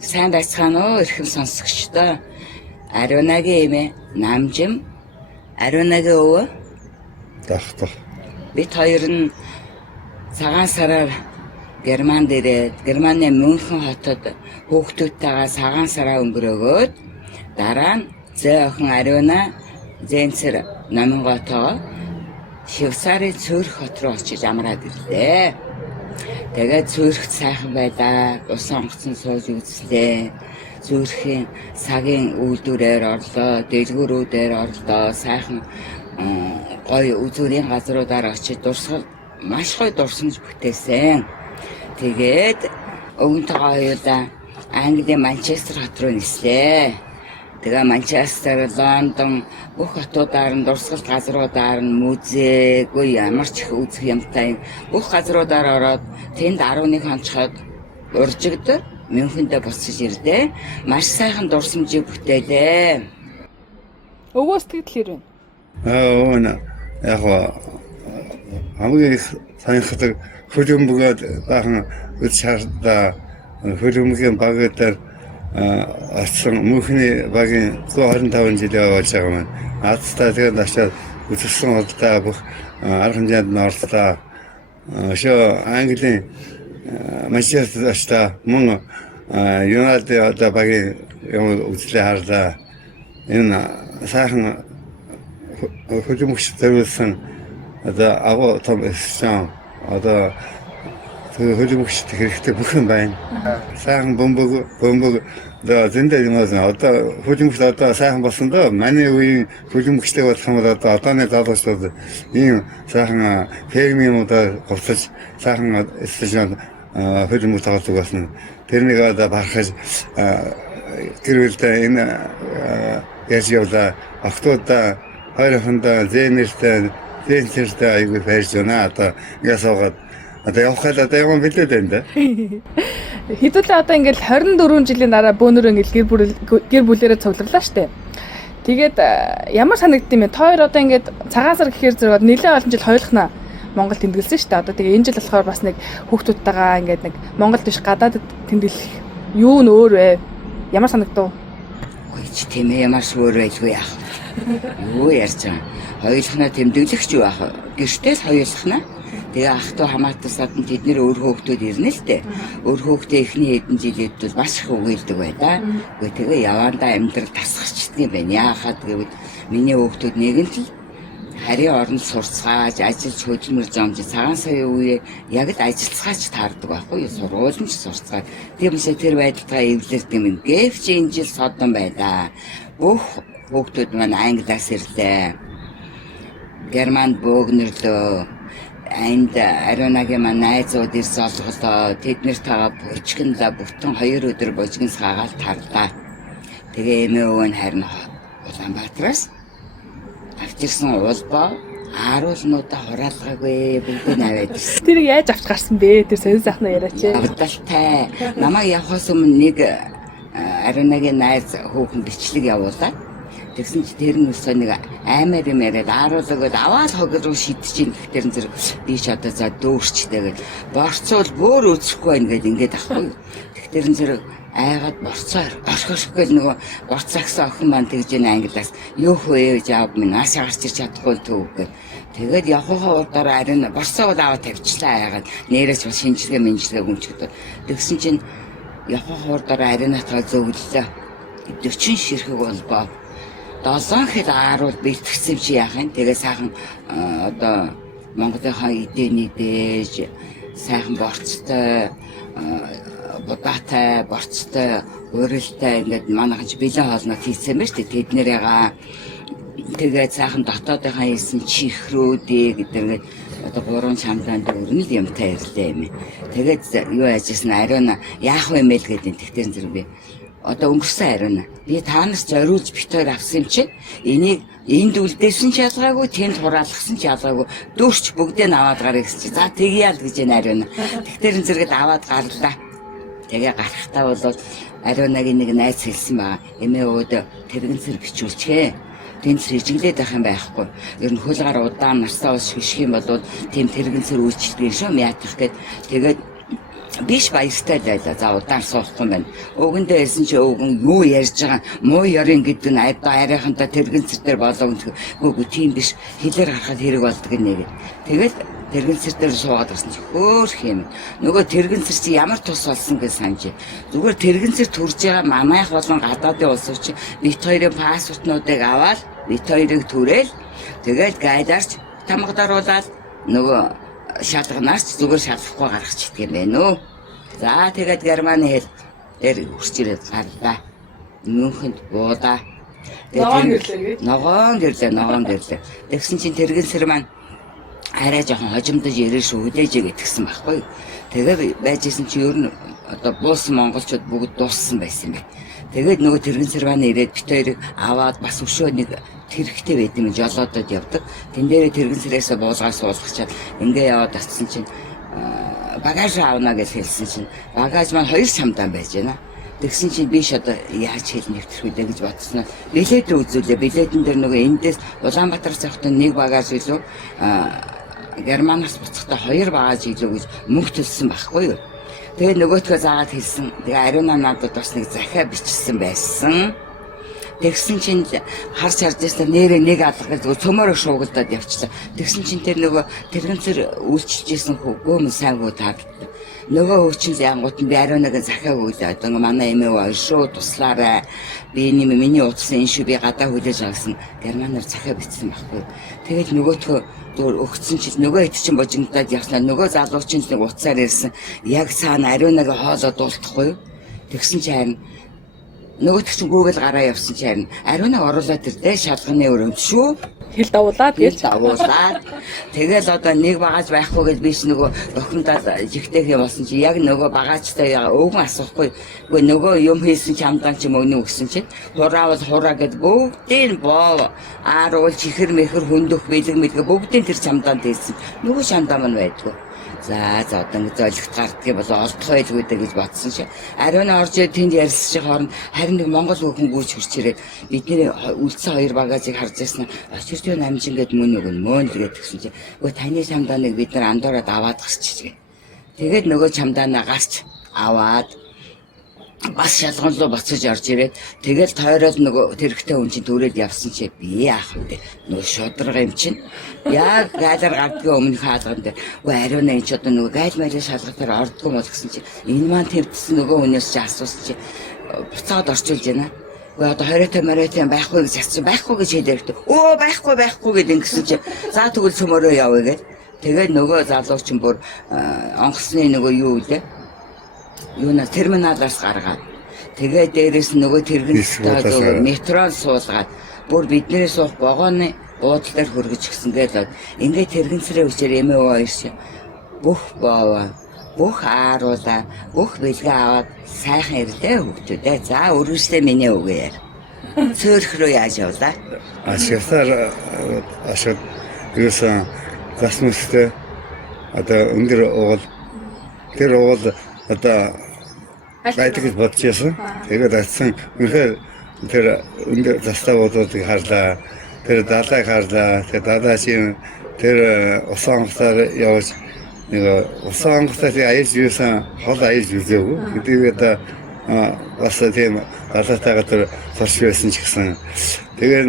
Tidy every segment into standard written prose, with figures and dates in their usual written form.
Сайн байцгаана уу эрхэм сонсогчдоо. Ариунагийн эмээ Намжим, Ариунагийн өвөө Дахтах. бид хоёр нь цагаан сараар Германд ирээд Германы Мюнхен хотод хүүхдүүдтэйгээ цагаан сараа өнгөрөөгөөд дараа нь зөө охин Ариуна Зенцер Наминготоо Швейцарын Цюрих хот руу очиж амраад ирлээ. Тэгээд Цюрихт сайхан байлаа. Ус онгоцон сууж үзлээ. Цюрхийн цагийн үйлдвэрээр орлоо, дэлгүүрүүдээр орлоо, сайхан гоё үзүүрийн газруудаар очиж дурсгал маш гоё дурсамж бүтээсэн. Тэгээд өвөнтэйгээ хоёулаа Английн Манчестер хот руу нислээ. Тэгээ Манчестер, Лондон бүх хотуудаар нь дурсгал газруудаар нь музейгүй ямар ч их үзэх юмтай бүх газруудаар ороод тэнд 11 хонцоход уржигдэр Мюнхендээ буцаж ирлээ. Маш сайхан дурсамжийг бүтээлээ. Өвөө сэтгэл Өвөө яг хамгийн их санахдаг хөлбөмбөгөд бахан үз шаардаа хөлбөмбөгийн багуудаар асан Мюнхний багийн 25 жилийн болж байгаа маань. Азтай тэгээд очиад үзсэн удаа бүх арга хэмжээнд нь орлоо. Шо Английн Манчестер очиад мөн Юнайтед одоо багийн юм үзлээ харлаа. Энэ сайхан хөлбөмбөгч төрүүлсэн одоо агуу том эссэн одоо хөлбөмбөгчд хэрэгтэй бүх юм байна. Сайхан бөмбөг зөндөө юм аа одоо хөлбөмбөгч одоо сайхан болсон доо. Манай үеийн хөлбөмбөгчтэй болох юм бол одоо одооны залуучууд ийм сайхан фермиудаар говцож сайхан эссэн хөлбөмбөг тоглох болсон. Тэрнийг одоо бахаж гэрүүлдэ энэ яаж явлаа охтуудаа хоёрхондоо Зенертэй айгүй файж байна. Одоо ясаагаад одоо явхад одоо юм билээ дээ да. Хэдүүлээ одоо ингээл 24 жилийн дараа бөөнөрөө ингээл гэр бүлээрээ цугларлаа штэ. Тэгээд ямар санагддсан бэ? Тоор одоо ингээд цагаан сар гэхээр зэрэг нэлээд олон жил хойлохнаа Монгол тэмдэглэсэн штэ. Одоо тэгээ энэ жил болохоор бас нэг хүүхдүүдтэйгээ ингээд нэг Монгол биш гадаадд тэмдэглэх юу н өөр вэ? Ямар санагдав? Ой ч тийм ээ ямар ч өөр байлгүй яах. Юу ярьж байгаа. Хоёулахнаа тэмдэглэгч юу ах. Гэртэл хоёулахнаа. Тэгээ ах トゥ хамаатасаад нь тэдний өөр хүүхдүүд ирнэ л дээ. Өөр хүүхдээ эхний хэдэн жилд бол маш их өгөөлдөг байлаа. Гэхдээ тэгээ явандаа амьдрал тасгачдаг юм байна. Яахад гэвэл миний хүүхдүүд нэгэн л харийн оронд сурцгааж, ажиллаж хөдөлмөр зомж цагаан сарын үеэ яг л ажиллацгаач таардаг байхгүй юу? Сургуулийн ч сурцгаад. Тиймээс тэр байдалтай эвлэрдэг юм. Гэвч энэ жил содон байлаа. Бүх хүүхдүүд маань англиас ирлээ. Германд бөөгнөрлөө. Энд Ариунагийн маань найзууд ирсэн олголоо. Тэднэртэйгээ бужигнлаа. Бүтэн 2 өдөр бужигн саагаал тарлаа. Тэгээ эмээ өвөө нь харин Улаанбаатараас авчирсан улбаа харуулнуудаа хураалгаагүй бүгдийг аваад ирсэн. Тэрийг яаж авч гарсан бэ? Тэр сонир сайхнаа яриач. Авдалтай. Намайг явахаас өмнө нэг Ариунагийн найз хүүхэн бичлэг явуулаад тэгсэн чи тэр нь өсөө нэг аймаар юм яриад ааруулагд аваад хог руу шидэж ин гэхдээ зэрэг би ч одоо за дүүрчтэйгээд борцоол бүр үзэхгүй байна гэдэг ингээд ахгүй. Тэгэхээр зэрэг айгаад борцоор орхошгүй нөгөө борцаагсан охин маань тэгж ин англиас юу хөө ээж аав минь нааш гарч ирч чадахгүй төвгөө. Тэгээд явахаа удаараа Ариуна борцоо аваад тавьчлаа айгаад нэрээс шинжилгээ мэнжилгээ гүнчгдээ. Тэгсэн чинь явахаа удаараа Ариунатаа зөвлөлөө. 40 ширхэг болбоо. 7 хэд ааруул бэлтгэсэн чи яах юм. Тэгээ сайхан одоо Монголынхаа эдээний дээж сайхан борцтой бодаатай борцтой урилтай ингээд манайхан ч бэлэн хоолноо хийсэн байж тэд нэрээгаа тэгээд сайхан дотоодынхаа хийсэн чихрүүдийг гэдэг одоо 3 чамдаанд өрнөл юмтай ирлээ юм. Тэгээд юу яжсэн Ариуна яах вэ мэл гэдэг тэгтэр зэрэг би одоо өнгөрсөн Ариуна би таанаас зориулж битээр авсан юм чинь энийг энд үлдээсэн ч ялгаагүй тэнд хураалгасан ч ялгаагүй дөрч бүгдээ аваад гарыг гэж. За тэгье ял гэж Ариуна. Тэгтэр зэрэгэд аваад гарлаа. Тэгээ гарахтаа бол Ариунагийн нэг найз хэлсэн баа. Эмээ өөд тэрэгэн цэр бичүүлчихээ. Тэнд сэжиглээд байх юм байхгүй. Ер нь хөл гар удаан нарсаа ус шишх юм бол тийм тэрэгэн цэр үйлчлдэг юм шүү. Яатах гээд тэгээд биш баяртай л байлаа. За удаан суухгүй байна. Өгөндөө хэлсэн чи өвгөн юу ярьж байгаа муу ёрын гэдэг нь арайхантай тэрэгэн цэр дээр болоо үгүй тийм биш. Хэлээр харахад хэрэг болдог нэ. Тэгэл тэрэгэн цэр дээр суугаад ирсэн чи хөөх юм. Нөгөө тэрэгэн цэр чи ямар тус болсон гэж санаж. Зүгээр тэрэгэн цэр төрж байгаа манайх болон гадаадын улсууд чи бит хоёрын паспортнуудыг аваад бит хоёрыг түрээл тэгэл гайдаарч тамгадаруулаад нөгөө шалганаарч зүгээр шалгахгүй гаргачихдаг юм байна уу. За тэгээд Германы хэл дээр хурц ирээд гарлаа. Мөнхөнд буудаа. Ногоон гэрлээ. Тэгсэн чинь тэрэгэн сэр маань арай жоохон хожимдож ирээ шүү хүлээж гэдгсэн байхгүй. Тэгээ байжсэн чи ер нь одоо буусан монголчууд бүгд дууссан байсан юм бэ. Тэгээд нөгөө тэрэгэн сэр маань ирээд бит хоёрыг аваад бас өшөө нэг тэрхтэй байд юм жолоодод явдаг. Тэн дээрээ тэрэгэн сэрээсээ буулгаар суулгачаад ингээ яваад очсон чинь багаж авна гэж хэлсэн чинь багаж маань 2 чамдан байж байна. Тэгсэн чинь би шууд яаж хэл нэвтрэх вэ гэж бодсноо. Билет үзүүлээ. Билетэн дээр нөгөө эндээс Улаанбаатараас явахдаа нэг багаж илүү Германаас буцахдаа 2 багаж илүү гэж мөнгө төлсөн байхгүй юу. Тэгээ нөгөөтгөө заагаад хэлсэн. Тэгээ ариуна надад бас нэг захиа бичсэн байсан. Тэгсэн чинь харж ирсэн нэрээ нэг алга гэж цөмөрөө шуугадаад явчихлаа. Тэгсэн чинь тэр нөгөө тэрхэн цэр үйлчилжсэн хөөм сайнгүй таагдав. Нөгөө хөөчин янгууд нь би ариунаг захиаг өгөөд одоо манай эмээ хоёр шүү туслаарай. Би миний утсан энэ шүү би гадаа хүлээж авсан германаар захиа бичсэн байхгүй. Тэгээд нөгөөтгөө зүгээр өгсөн чинь нөгөө хэд чинь божигдаад явснаа нөгөө залуучин нэг уцаар ирсэн. Яг цаана ариунаг хоолоо дуулахгүй. Тэгсэн чинь харин нөгөөт чинь Google гараа явсан чи харин ариунаа оруулаад ирдээ шалганы өрөөнд шүү. Хэл давуулаад Тэгэл одоо нэг багаж байхгүй гэж биш нөгөө охиндаа жигтэйх юм болсон чи яг нөгөө багаажтай өвгөн асуухгүй. Үгүй нөгөө юм хийсэн чамдан ч мөгнө өгсөн чи хураавал хураа гэд бүгдийн боо ааруул чихэр мэхэр хөндөх бэлэг мэлгэ бүгдийн тэр чамдан дээсэн. Нөгөө чамдан мань байдгүй. За одоо зөөлөгт гардгийг бол олдох байлгүй даа гэж бодсон чи. Ариуна орж тэнд ярьсан чи хооронд харин нэг Монгол хүүхэн гүйж хурч ирээд бидний үлдсэн 2 багажийг харж яснаа очирч юу намжин гэд мөн мөн л гэдгсэн чи. Өө таны чамдааныг бид нар андуураад аваад гарч. Тэгээд нөгөө чамдаанаа гарч аваад бас шалгуулуу буцаж орж ирээд тэгэл тойроод нөгөө тэрхтээ хүн чинь дүүрээд явсан чи би яах вэ? Нөгөө шудрага юм чинь яг гайлаар гардгийн өмнөх хаалган дээр үгүй ариуна энэ ч одоо нөгөө гайл майлын шалгалтаар ордгоо мод гэсэн чи энэ маань төвдсөн нөгөө хүнээс чи асуусан чи буцаад орчуулж байна. Үгүй одоо 20-20 байхгүй гэж асуусан байхгүй гэж хэлээд өө байхгүй гэдэг ингэсэн чи за тэгвэл цөмөрөө явъя гэд тэгээд нөгөө залуу чинь бүр онгоцны нөгөө юу үлээ юуна терминалаас гаргаад тэгээ дээрээс нөгөө тэрэгэн метрон суулгаад бүр бидний суух вагоны буудлаар хөргөж гисэн гэдэг. Ингээд тэрэгэнцрээ үчээр эмээ ойрш бүх боо бүх ааруулаа бүх бэлгээ аваад сайхан ирлээ хөвгтүүдээ. За өргөжлөө миний үгээр. Цөөрх рүү яаж явлаа? Ашигтар ашиг юусан гасмустэй одоо өндөр уул тэр уул одоо гайдагч бодчихсон. Тэгээд атсан үнэхээр тэр өндөр заставуудыг харлаа. Тэр далайг харлаа. Тэр далайчин тэр усаангасаар явж нэг усаангасаар аяж юусан хол аяж үзээгүй. Тэгээд бас тийм далайтайгаа тэр сурч байсан ч гэсэн. Тэгээд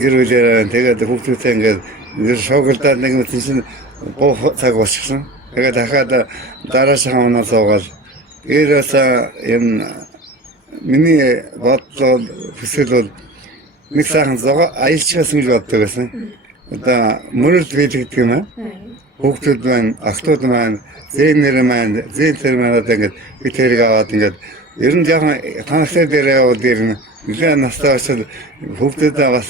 гэр бүлээр тэгээд хүүхдүүдээ ингээд нэр шоглдаад нэг юм чинь боо цаг болчихсон. Тэгээд дахиад дараашаа хоноо суугаад eerasa энэ миний бодлоо хүсэл бол нэг сайхан зогоо аялчихсан гэж боддог байсан. Одоо мөрөлд байдаг юм аа. Хүүхдүүд маань, охтууд маань, зээнэр маань, зээнэр маань одоо ингээд би тэрийг аваад ингээд ер нь жоохон танхтай дээр яваад ирнэ. Нэлээд настай очил хүүхдүүдээ бас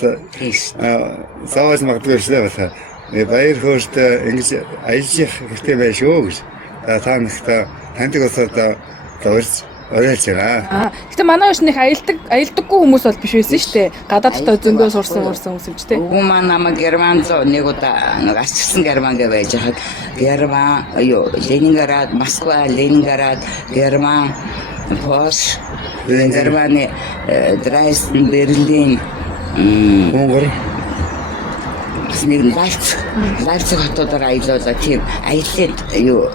зааж магадгүй шээ бас. Баяр хөөртэй ингэж аялчих хэрэгтэй байх шүү гэж. Та нахта таньдаг усаа оройч байгаа. Гэтэ манай биш нэг аялдаггүй хүмүүс бол биш байсан шүү дээ. Гадаадтай зөндөө сурсан хүмүүс юм ч тийм. Уу манай герман нэг удаа нэг арчсан герман гэж байж хаад герман Ленинград, Москва, Ленинград, герман Польш, Германы Драйсден, Берлин, Монгол нэг Лайпциг хотуудаар аялуулаа тийм аяллаа юу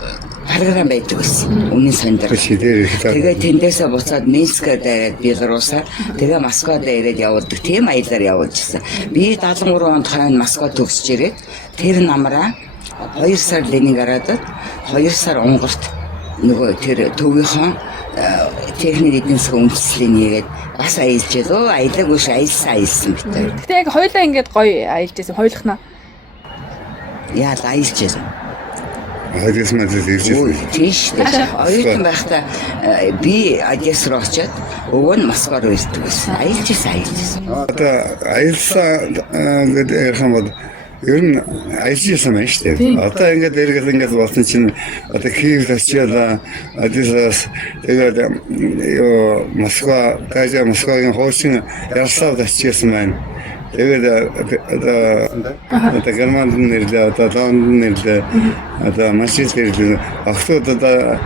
програм байдаг байсан. Үнэн сонирхол. Тэгээд тэндээсээ буцаад Минскад ирээд Белорусаар тэгээ Москвад ирээд явуулдаг. Тийм аялаар явуулжсэн. Би 73 онд хойно Москвад төгсөж ирээд тэр намраа 2 сар Ленинградад 2 сар Унгарт нөгөө тэр төвийнхөө техник эдийн засгийн үндэслэлийг нэгээд бас аялж ялөө аялаг биш аялсан битээ. Гэтэ яг хоёулаа ингээд гоё аялж байсан хоёулахнаа. Яа аялж ялсан. Хадис мэдээ хэлжсэн. Тийш. Оюутан байхдаа би Одесс руу очиод өвөө нь Москва руу ирдэг байсан. Аялжсэн. Одоо аялсан гэдэг ярих бол ер нь аялжсэн байна шүү дээ. Одоо ингээд эргээд болсон чинь одоо Киев очиад Одессаас тэгээд Москва, Москвагийн хуучин Ярославд очижсэн байна. Тэгээд одоо Германд нэрлээ, одоо Лондон нэрлээ, одоо Манчестер нэрлээ. Октод одоо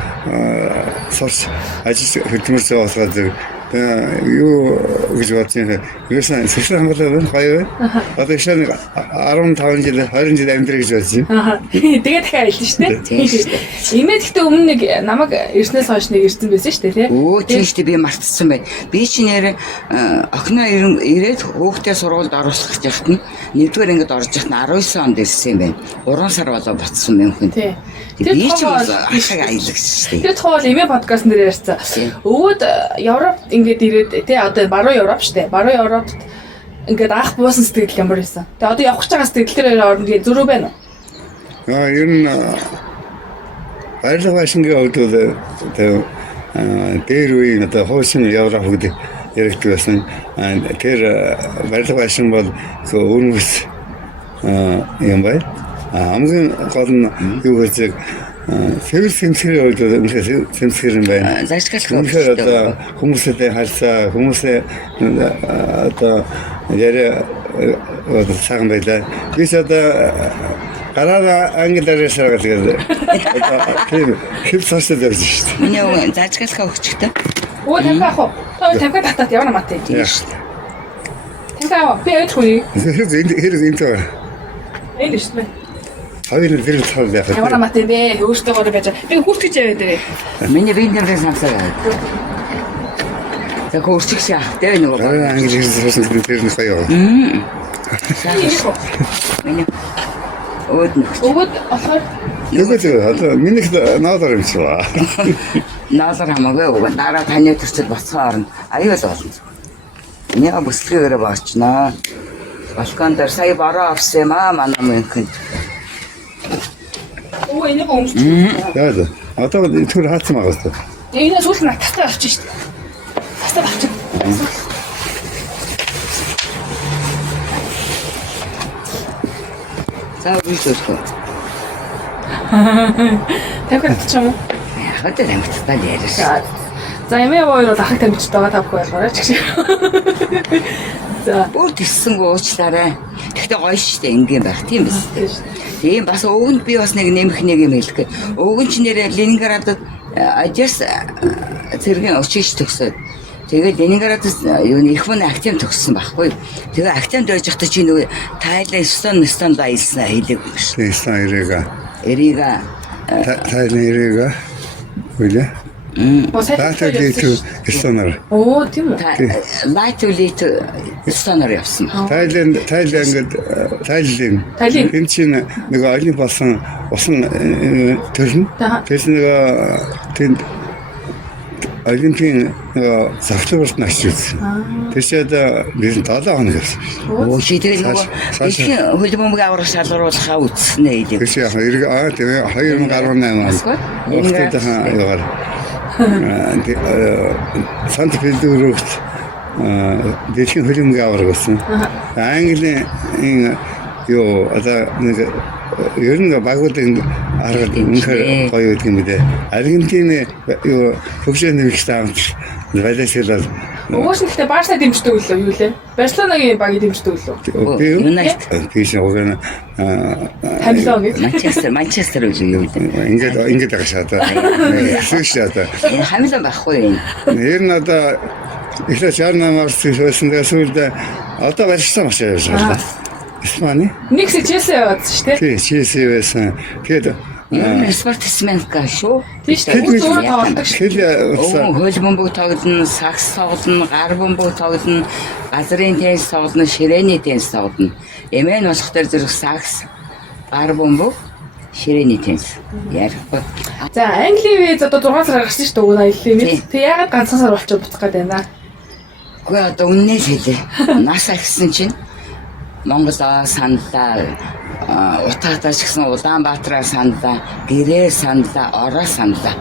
сурч ажил хөдөлмөрч явуулаад юу гэж бодсон юм. Юусан социал хангалттай гоё. Одоо шинэ 15 жил 20 жил амьдрэх гэж бодсон. Тэгээ дахиад аялсан шүү дээ. Тийм шүү дээ. Имээ гэхдээ өмнө нэг намайг ирснээс хойш нэг ирсэн байсан шүү дээ, тий. Өө тийм шүү дээ, би мартсан байна. Би чи нэр охиноо ирээд хүүхдээ сургуульд оруулах гэж яхад нь нэгдүгээр ангид орж яхад нь 19 онд ирсэн юм байна. 3 сар болоо ботсон юм хүн. Тий. Би ч бас ахаг аялагч шүү дээ. Тэр тухай бол имээ подкаст нэр ярьсан. Өвөд Европт ингээд ирээд тий одоо баруун Европ штэ. Баруун Европт ингээд анх буусан сэтгэл ямар байсан. Тэгээ одоо явах гэж байгаа сэтгэл тэр хоёрын оронд зөрүү байна уу? Ер нь баярлах байшингийн хувьд дээр үеийн одоо хуучин Европ гэдэг яригддаг байсан. Тэр баярлах байшин бол өөрөөс юм байна. Хамгийн гол нь юу гэж фэвэр сэмсгэр үед сэмсгэр юм байна. Зашгалах одоо хүмүүстэй харьцаа, хүмүүсээ одоо яриа сайхан байлаа. Биш одоо гараа ангилаар шаргал гэдэг. Тийм хэл цаашаа явж шүү дээ. Миний өвөө зашгалах өгчтэй. Өө тавьгаах уу? Той тавьгаа татаад явна мат. Тийм шүү дээ. Тавьгаа би өөдхүй. Хэрэг энэ тоо. Энэ шүү дээ. Хоёр л зэрэг цаал яах вэ? Ямар мат юм бэ? Өөртөө байж. Би хүртгэж яваад дээ. Миний биендээ самсаа. Так өөрчигч яах вэ нөгөө. Англи хэлсэн тэр нь гоё. Миний өөд болохоор Нөгөө одоо минийх наадаар юм шиг ба. наалар хамаагүй өгөө. Дараа таны төрчл боцгоо орно. Аюул болно. Миний бүсгээрээ боочноо. Балкон дээр сая бараа авсан юм аа манай мөнхөнд. өө энийг өмсч. Яа. Одоо тэр хаацсан байгаа шүү. Энэ сүүл нь тастаа авчих шүү дээ. Тастаа авчих. За үгүй. Тавьгаад ч юм уу? Яг л амттаа яриаш. За эмээ хоёр дахаг тамирчид байгаа тавхгүй болохоор ч гэж. За Бүр тиссэнгүү уучлаарай. Тэгтээ гоё штэ ингийн байх тийм биз. Тийм бас өвгөнд би бас нэг нэмэх нэг юм хэлэх. Өвгөн ч нэрээ Ленинградад Одесс зэргийн училж төгсөөд тэгээд Ленинградаас юу их хүн актив төгссөн байхгүй. Тэгээ активд байж захта чи нөгөө Тайланд Эстонд аялсан хэлэг биш. Эстон Эрига Тайланд Эрига. Үлээ. Эстоноор. Оо тийм үү. Латвиит Эстоноор явсан. Тайланд энэ чинь нэг олимп болсон усан төрн. Тэгээс нэг тэнд олимпийн завхлагт начиж. Тэшээд бид 7 хоног явсан. Оо чи тэгээ нөгөө хөлбөмбөг аврах шалгаруулахаа үтснэ хэлээ. Тэшээ хэрэг тэгээ 2018 онд Октод ягаар Санкт-Петербургт дэлхийн хөлбөмбөг аврах гэсэн. Английн юу одоо нэг ер нь багуудын аргад үнэхээр гоё гэдэг юм дээ. Аргентины юу хөгжлийн нэмэгчтэй хамт Валенсиад Уус нь гэхдээ Барса дэмждэг үлээ юу лээ? Барселонагийн багийг дэмждэг үлээ. би Юнайтед тийш угаана Хамлоо гэж. Манчестер үү юу вэ? ингээд байгаа шатаа. Шүүш шатаа. Хамлаа байхгүй. Ер нь одоо ихлэ 68 марс байсан дээр сүүлд одоо барьсан маш яаж байна. Испани. Нэгс Челси яваадсан шүү дээ. Тий, Челси байсан. Тэгээд Ер нь спортсменка шүү. Тийш үү? Өөрөө тоглодог шүү. Хэл Хөл бөмбөг тоглоно, сакс тоглоно, гар бөмбөг тоглоно, газрын теннис тоглоно, ширээний теннис тоглоно. Эмээн болох төр зэрэг сакс, гар бөмбөг, ширээний теннис. Ярихгүй. За Английн виз одоо 6 сар гарсан шүү дээ уг аяллаа виз. Тэг яагаад ганцхан сар болчиход буцах гээд байна? Гэхдээ одоо үннээ л хэлээ. Насаа гисэн чинь Монгол сандаа утгаатаа ч гэсэн Улаанбаатараа сандаа, гэрээ сандаа, ороо сандаа.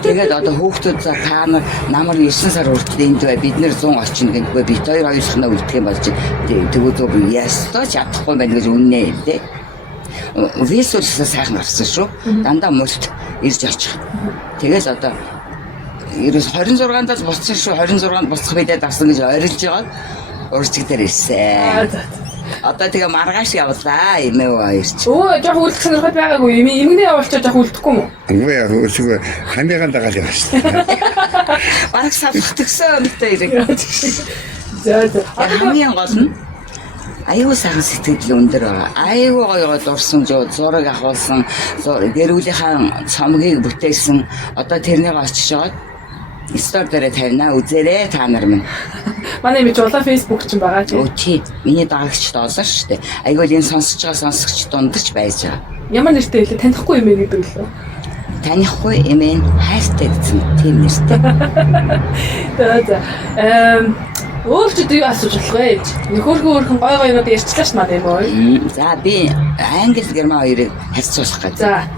Тэгээд одоо хүүхдүүд та нар намар 9 сар хүртэл энд бай бид нэр 100 орчин гэдэггүй бит хоёр хоёулахнаа үлдэх юм болж тэгвэл ястаа чадахгүй байна гэж үннээ хэлээ. Висүлсээ сайхан гарсан шүү. Дандаа мөрт ирж очих. Тэгээд одоо ерөөс 26-нд л буцсан шүү. 26-нд буцах бидээ давсан гэж орилж байгаа. Урчиг дээр ирсэн. Одоо тэгээ маргааш явлаа эмээ хоёрч. Өө жоох үлдэх сонирхол байгаагүй юм. Эмгэнээ явуулчаа жоох үлдэхгүй юм уу? Үгүй яа үгүй хандигаан дагаад яваа шүү. Бараг савх тгсэн өнөтэй ирэх. За за. Хамгийн гол нь аюу сайхан сэтгэл өндөр байгаа. Аюу гоё дурсан зураг авахулсан, гэр бүлийнхаа цомгийг бүтээсэн. Одоо тэрнийг очиж жоод стор дээр тавина үзээрэй та нар минь. Манай имиж улаан фейсбુક ч байгаа тийм. Өө тий, миний дагагчд олсон шүү дээ. Айгуул энэ сонсож байгаа сонсогч дундаж байж байгаа. Ямар нэртэй вэ? Танихгүй юм гэдэг лөө. Танихгүй эмээ хайртай гэсэн тийм нэртэй. За. Өөрчд юу асууж болох вэ? Нөхөрхөн гой гойнууд ярьчлаа ш надад юм уу? За би англи герман хоёрыг харьцуулах гэж. За.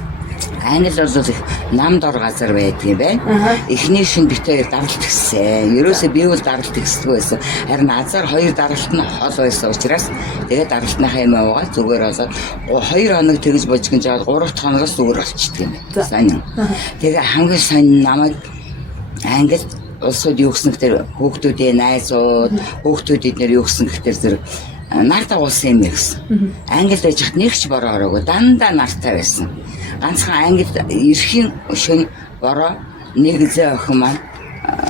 Англи бол их нам дор газар байдаг юм байна. Эхний шин бит хоёр даралт гисэн. Ерөөсөө би бол даралт гисдэг байсан. Харин азар хоёр даралт нь хол байсан учраас тэгээд даралтныхаа юм аваад зүгээр болоод 2 хоног тэгж божигэн жаад 3 дахь хоногоос зүгээр болчихдөг юм байна. Сайн. Тэгээ хамгийн сайн намайг англи улсууд юу гэсэн гэхээр хүүхдүүдийн найзууд, хүүхдүүд эднэр юу гэсэн гэхээр зэрэг нартай уулсан юм гэсэн. Англи байж хат нэг ч бороо ороогүй дандаа нартай байсан. Ганцхан англи эрхийн шөнө бороо нэг зэ охин маань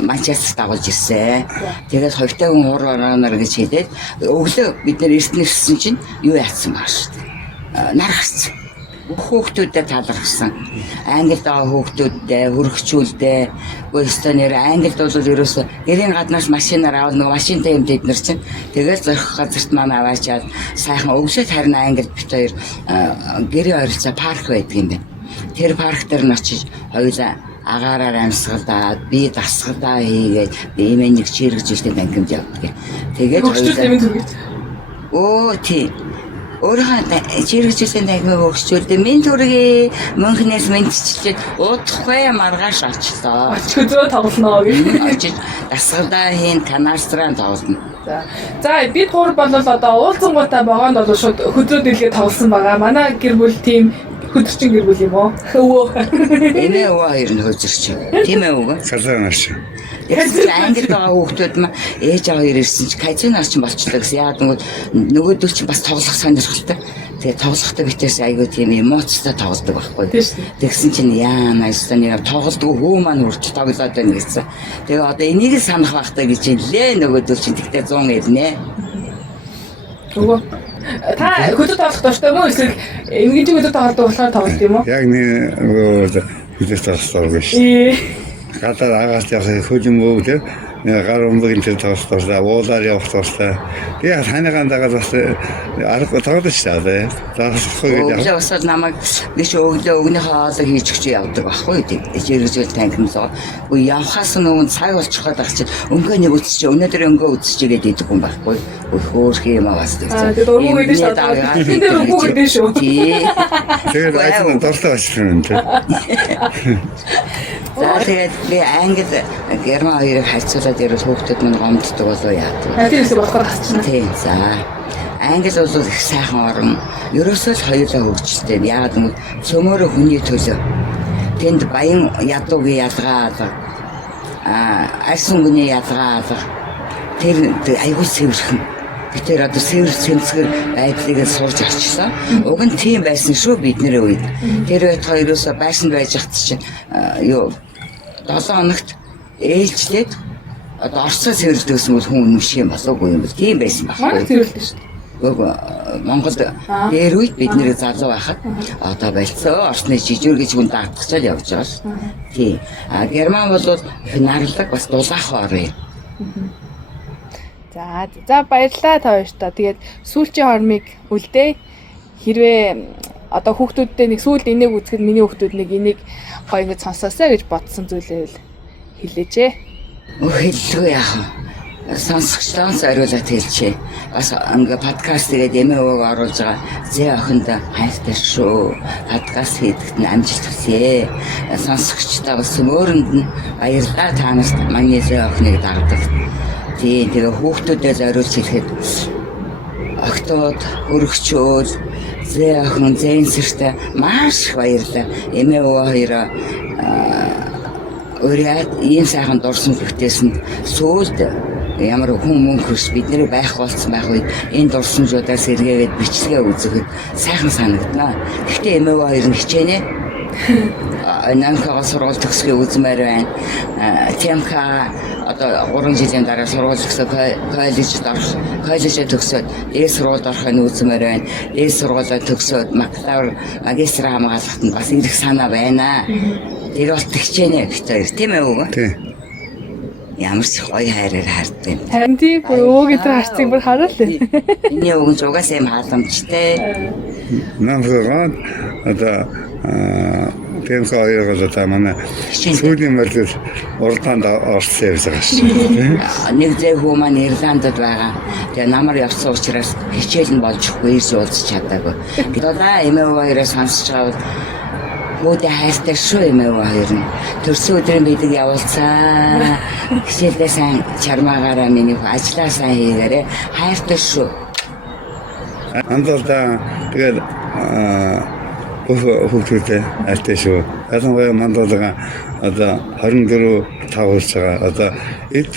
Манчестер дагуулж ирсэн. Тэгээд хоёртой хүн хуураар гэж хэлээд өглөө бид нэр эртнэрсэн чинь юу яатсан баа шүү дээ. Нар гарсан. Хүүхдүүдэд талархсан. Англид байгаа хүүхдүүдтэй хөргөчүүлдэ. Өөрөөсөө нэр англид бол ерөөсөө гэрийн гаднаас машинаар авал нэг машинтай юм тэд нар чинь. Тэгээд зорих газарт маань аваачаад сайхан өглөө харин англид бит хоёр гэрийн ойролцоо парк байдаг юм байна. Тэр парк дээр нь очиж хоёулаа агаараар амьсгалдаад би дасгалдаа хийгээд эмээ нэг чирэгжүүлсэн банкнд явдаг. Тэгээд хоёулаа оо тий өөрөө чирэгжүүлсэн агмыг өгчүүлдэ минь төргий мөнхнээс мэдчихлээ удахгүй маргааш очлоо. Өчигдөр тоглоно гэж. Очиж дасгалдаа хийн канастран тоглоно. За бид гур бол одоо уулзсангуудаа богоонд бол шууд хөдрөө дэлгээ тоглосон байгаа. Манай гэр бүл тийм хөдөрчин гэр бүл юм уу? Өвөө. Эмээ өвөө хоёр нь хөдөрч. Тийм ээ өвөө. Казанаш. Яагаад англи байгаа хүүхдүүд маань ээж аваа хоёр ирсэн чи казиноч ч болчихлоо гэсэн. Яагаад нөгөөдөл чи бас тоглох сонирхолтой. Тэгээ тоглохдоо битээс айгүй тийм эмоцтой тоглодог байхгүй. Тэгсэн чинь яана станы тоглодог хүү маань хүртэл тоглоод байна гэсэн. Тэгээ одоо энийг л санах байхтай гэж хэлээ нөгөөдөл чи тэгтээ 100 ирнэ. Өвөө. Та хөдөө тоглох дуртай мó эсвэл эмгэнжиг хөдөө тоглох болохоор тоглох юм уу? Яг нэг хөдөө тоглох гэж. Гадаад агаас явах хөдөлмөр мөн тийм гар өмгийн тэр тоглолтоо уулаар явах тоглолтоо тэгээ ханыгаан дагаад бас арга тоглож штэ тэгээд өглөө намайг биш өглөө өгнийхөө хоолыг хийж өгч явдаг байхгүй жиргжүүл танхимсаа үе явхаас өмнө цаг болчиход байх чинь өнгөө нэг үтсч өнөөдөр өнгөө үтсч гээд идэг хүн байхгүй хөөх юм аваас тэгээд өргөө гэдэг шүү дээ өргөө гэдэг шүү тэгээд айсан тоглолтоо болчихсон тийм за тэгээд би англи герман хоёрыг харьцуулаад ярил хүүхдүүд минь гомддог болоо яадаг. Тиймээс болохоор хасчихна. Тийм за. Англи бол их сайхан орн. Ерөөсөө л хоёулаа хөгжилтэй. Яагаад гэвэл цөмөрө хүний төлөө. Тэнд баян ядуугийн ялгаад айсангүний ялгаад тэр аягүй сэвэрхэн. Би тэр одоо сэвэр байдлыг сурж очсон. Уг нь тийм байсан шүү бидний үед. Тэр байтугай ерөөсөө байшин байж хат чинь юу 7 хоногт ээлжлээд одоо орцоо цэвэрлдэгсэн бол хүн юм шиг болоогүй юм бол тийм байсан байхгүй. Манай цэвэрлдэг шүү дээ. Монголд дээр үед бид нэр залуу байхад одоо болцоо орсны жижиг гэж хүн даатгачаал явж байгаа ш. Тий. Герман бол наарлаг бас дулаах орой. За баярлалаа та хоёртаа. Тэгээд сүүлчийн хормыг үлдээ. Хэрвээ одоо хүүхдүүдтэй нэг сүүлд энийг үзэхэд миний хүүхдүүд нэг энийг гоё ингэж сонсоосаа гэж бодсон зүйлээ хэлээч ээ. Хэллгүй яах вэ? Сонсогчдоос ориулаад хэлчихье. Бас ингээ подкаст тэгээд эмээ өвөг оруулж байгаа зээ охинд хайртай шүү. Подкаст хийдэгт нь амжилт хүсье. Сонсогчдоо бас өөрөнд нь баярлалаа та нарт манай зээ охиныг дагдаг. Тэгээ хүүхдүүдээс ориулж хэлэхэд октод өргөчөөд зээ охин зэнсэртэй маш их баярлалаа. Эмээ өвөө хоёроо өөрөөд ийм сайхан дурсан бүтээсэнд сүүлд ямар хүн мөнхөс бидний байх болсон байх үед энэ дурсамжуудаас эргээгээд бичлэгээ үзэхэд сайхан санагдана. Гэхдээ эмээ хоёр нь хичээнэ. Намхаа сургууль төгсгөө үзмээр байна. Темка одоо 3 жилийн дараа сургууль төгсөө коллежид төгсөөд ээ сургуульд орохыг үзмээр байна. Ээ сургуулиа төгсөөд магистр хамгаалахад нь бас ирэх санаа байна. Тэр бол тэгчээнэ битээр тийм ээ үү? Тийм. Ямар ч гоё хайраар харддаг юм. Харин тийм өвөг өдр харцыг бүр хараа л. Миний өвгөн угаасаа юм халамжтай. Намхаа одоо Темка хоёроо та манай сүүлийн мөрөд уралдаанд орсон явж байгаа шүү. Нэг зээ хүү маань Ирландд байгаа. Тэгээ намар явсан учраас хичээл нь болж ихгүй ирж уулзч чадаагүй. Гэдээ эмээ хоёроо сонсож байгаа бол Мөдө хайртай шүү эмээ хоёр нь. Төрсөн өдрийн бидэг явуулцаа. Хичээлдээ сайн чармаагаараа миний ажлаа сайн хийгээрэй. Хайртай шүү. Андалда тэгээд хүүхдүүдтэй хайртай шүү. Ялангуяа мандалга одоо 24 тавуулж байгаа. Одоо эд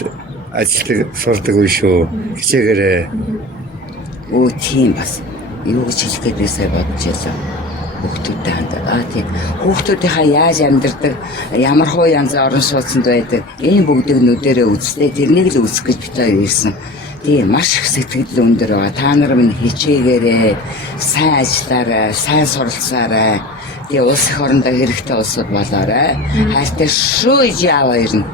ажилтг сурдаг үе шүү. Хичээгээрэй. Оо тийм бас юу гэж хэлэх гээд байсаа бодож ялаа. Хүүхдүүдтэй хандаа. Тийм. Хүүхдүүдийнхаа яаж амьдардаг, ямар хуу янз орон сууцнд байдаг. Энэ бүгдийг нүдэрээ үзтээ тэрнийг л үзэх гэж бид хоёр ирсэн. Тийм маш их сэтгэл өндөр байгаа. Та нар минь хичээгээрээ, сайн ажиллаарай, сайн суралцаарай. Тэгээ улс их орондоо хэрэгтэй улсууд болоорой. Хайртай шүү яа хоёр нь.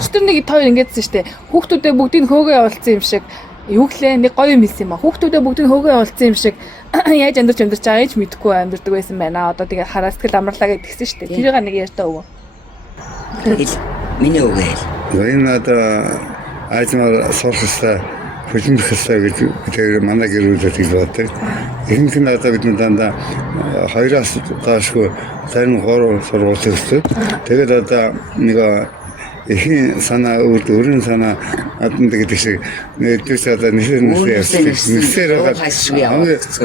Өчтөр нэг хоёр ингэдсэн штэ. Хүүхдүүдээ бүгдийг хөөгөө явуулсан юм шиг. Юу гэлээ нэг гоё юм хэлсэн юм а. Хүүхдүүдээ бүгдийг хөөгөө явуулсан юм шиг. Яаж амьдарч байгаа гэж мэдэхгүй амьдардаг байсан байна. Одоо тэгээ хараа сэтгэл амарлаа гэдгсэн штэ. Тэрийг нэг ярьтаа өгөө. Миний үгээл. Энэ одоо аажмаар сурах хэрэгтэй, хөдөлмөх хэрэгтэй гэж тэр манай гэр бүлүүд хэлж боддог. Ихэнх нь одоо бидний дандаа 2-аас доошгүй зарим 3 сургууль төгсдөг. Тэгээд одоо нэг эхийн санаа өөрийн санаа адна гэдэг шиг нэгдээс одоо нисээр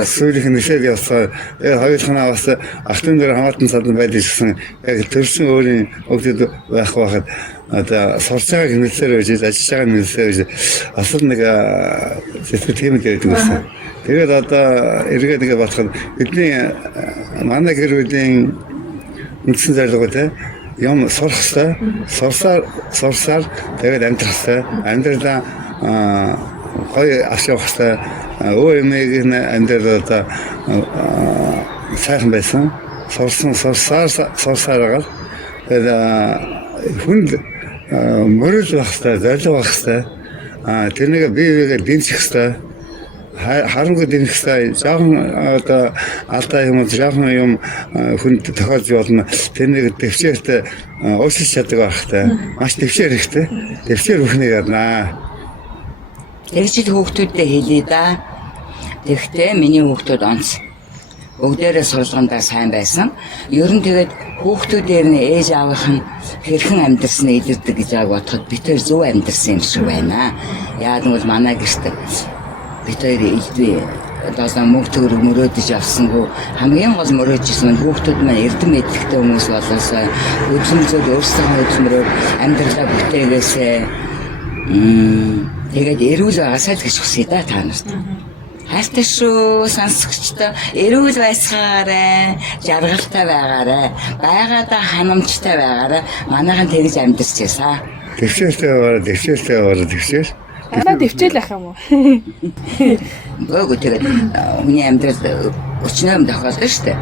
сүүлийнх нь нисээр явсаа хоёулахнаа бас алтан дээр хамаатан садан байдаг гэсэн яг төрсөн өөрийн хөгжид байх байхад одоо сурч байгааг нэлсээр байж ажиллаж байгааг нэлсээр байж асар нэг сэтгэл тийм байдаг гэсэн. Тэгээд одоо эргээд нэг батхад бидний манай гэр бүлийн үндсэн зорилго те юм сурах хэрэгтэй, сурсаар тэгээд амьдрах хэрэгтэй. Амьдралаа гоё ашиглах хэрэгтэй. Өө эмээг амьдрал одоо сайхан байсан. Сурсаар агаад тэгээд хүнд мөрөл байх хэрэгтэй, зориг байх хэрэгтэй. Тэрнийг биегээ дэмжих хэрэгтэй. Харангүй дэмжихтэй жоохон одоо алдаа юм жоохон юм хүнд тохиолж болно. Тэрнийг дэвшээртэй уучлах чаддаг байхтай. Маш дэвшээр хэрэгтэй. Дэвшээр бүхнийг аднаа. Тэгж хүүхдүүдтэй хэлээ да. Тэгтээ миний хүүхдүүд онц. Бүгдээрээ сургалтандаа сайн байсан. Ер нь тэгээд хүүхдүүдээр нь ээж аавынх нь хэрхэн амьдрснаа илэрдэг гэж бодоход бид тэр зөв амьдрсан юм шиг байна. Яг нь бол манай гэрт бид хоёр элдвээ одоо мөнгө төгрөг мөрөөдөж авсангүй хамгийн гол мөрөөжсэн нь хүүхдүүд маань эрдэм мэдлэгтэй хүмүүс болоосоо хөдөлмөрөд өөрсдөө хөдөлмөрөөр амьдралаа бүтээгээсээ тэгээд эрүүл байгаасаа л гэж хүсье да та нарт. Хайртай шүү сонсогчдоо эрүүл байсгаарай, жаргалтай байгаарай, байгаадаа ханамжтай байгаарай. Манайхан тэгж амьдарч байсаа. Дэвшээртэй байгаарай. Танаа дэвчээл ах юм уу? Бөгөө тэгээд хүний амьдрал өчнөм тохиолдсон шүү дээ.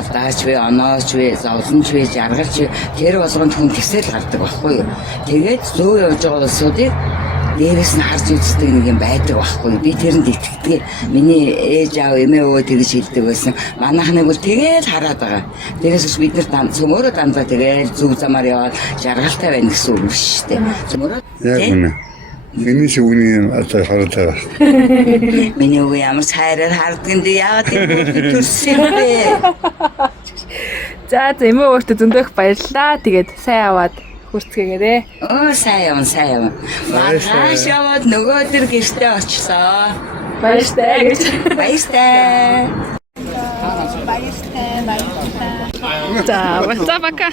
Алдаач вэ, онооч вэ, зовлонч вэ, жаргалч вэ тэр болгонд хүн тэсэл гардаг байхгүй юу. Тэгээд зөө явж байгаа улсуудыг дээрээс нь харж үздэг нэг юм байдаг байхгүй юу. Би тэрэнд итгэдэг. Миний ээж аав эмээ өвөө тэгж хэлдэг байсан. Манайхныг бол тэгээд хараад байгаа. Тэрээс бид нар цөмөрөө дандаа тэгээд зүг замаар яваад жаргалтай байна гэсэн үг шүү дээ. Цөмөрөө Яг үнэ. Миний шүүний одоо хараад байгаа. миний өвөө ямар сайраар хардганд яагаад тийм төрсөн бэ? За эмээ өөртөө зөндөөх баярлалаа. Тэгээд сайн аваад хүрцгээгээрээ. Оо сайн юм. Маргааш яваад нөгөө төр гэртээ очихлоо. Баяртай гэж. Баяртай. За, пока.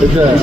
Это